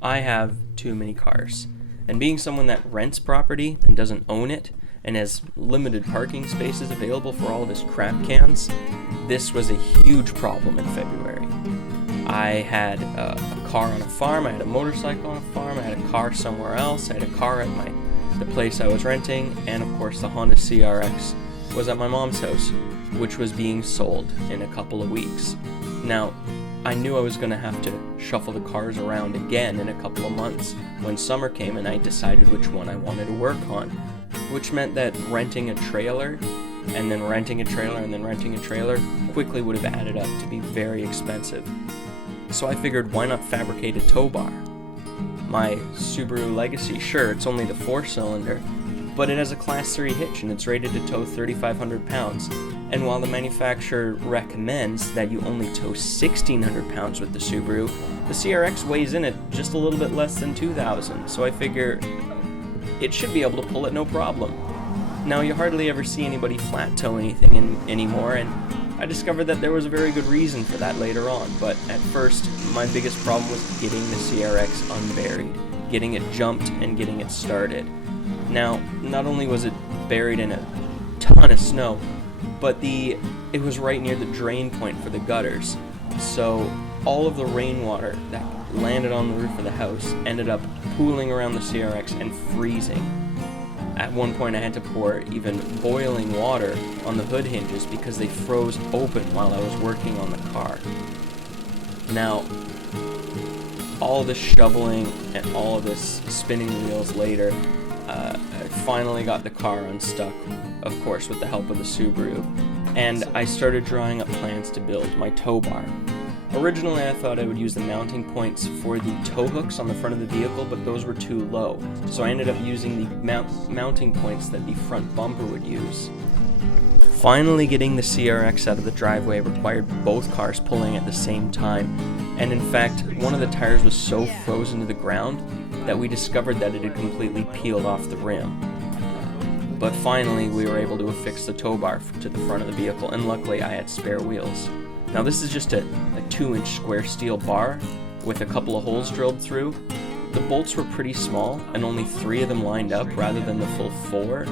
I have too many cars, and being someone that rents property and doesn't own it, and has limited parking spaces available for all of his crap cans, this was a huge problem in February. I had a car on a farm, I had a motorcycle on a farm, I had a car somewhere else, I had a car at the place I was renting, and of course the Honda CRX was at my mom's house, which was being sold in a couple of weeks. Now, I knew I was going to have to shuffle the cars around again in a couple of months when summer came, and I decided which one I wanted to work on, which meant that renting a trailer and then renting a trailer and then renting a trailer quickly would have added up to be very expensive. So I figured, why not fabricate a tow bar? My Subaru Legacy, sure, it's only the 4-cylinder, but it has a Class 3 hitch and it's rated to tow 3,500 pounds. And while the manufacturer recommends that you only tow 1,600 pounds with the Subaru, the CRX weighs in at just a little bit less than 2,000, so I figure it should be able to pull it no problem. Now, you hardly ever see anybody flat tow anything anymore, and I discovered that there was a very good reason for that later on, but at first, my biggest problem was getting the CRX unburied, getting it jumped and getting it started. Now, not only was it buried in a ton of snow, but it was right near the drain point for the gutters, so all of the rainwater that landed on the roof of the house ended up pooling around the CRX and freezing. At one point I had to pour even boiling water on the hood hinges because they froze open while I was working on the car. Now, all this shoveling and all of this spinning wheels later, I finally got the car unstuck, of course with the help of the Subaru, and I started drawing up plans to build my tow bar. Originally I thought I would use the mounting points for the tow hooks on the front of the vehicle, but those were too low, so I ended up using the mounting points that the front bumper would use. Finally getting the CRX out of the driveway required both cars pulling at the same time, and in fact one of the tires was so frozen to the ground that we discovered that it had completely peeled off the rim. But finally we were able to affix the tow bar to the front of the vehicle, and luckily I had spare wheels. Now this is just a 2-inch square steel bar with a couple of holes drilled through. The bolts were pretty small and only 3 of them lined up rather than the full 4,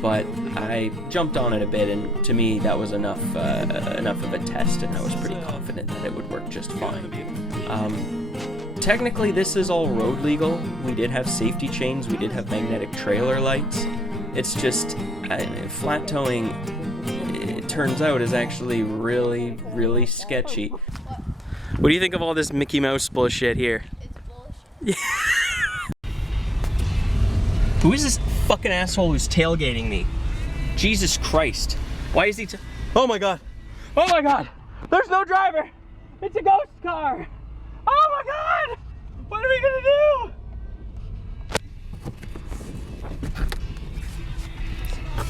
but I jumped on it a bit, and to me that was enough of a test, and I was pretty confident that it would work just fine. Technically this is all road legal. We did have safety chains, we did have magnetic trailer lights. It's just flat towing, it turns out, is actually really, really sketchy. What do you think of all this Mickey Mouse bullshit here? It's bullshit. Who is this fucking asshole who's tailgating me? Jesus Christ. Why is he oh my god. Oh my god! There's no driver! It's a ghost car! Oh my god! What are we gonna do?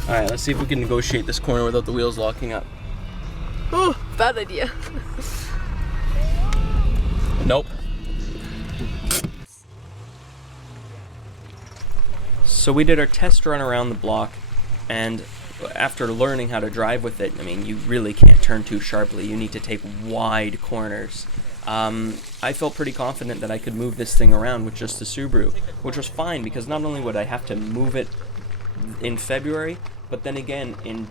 Alright, let's see if we can negotiate this corner without the wheels locking up. Oh, bad idea. Nope. So we did our test run around the block, and after learning how to drive with it, I mean, you really can't turn too sharply. You need to take wide corners. I felt pretty confident that I could move this thing around with just the Subaru, which was fine because not only would I have to move it in February, but then again in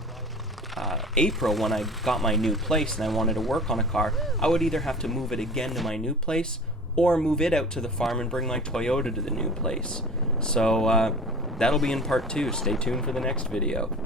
April when I got my new place and I wanted to work on a car, I would either have to move it again to my new place or move it out to the farm and bring my Toyota to the new place. So that'll be in part 2. Stay tuned for the next video.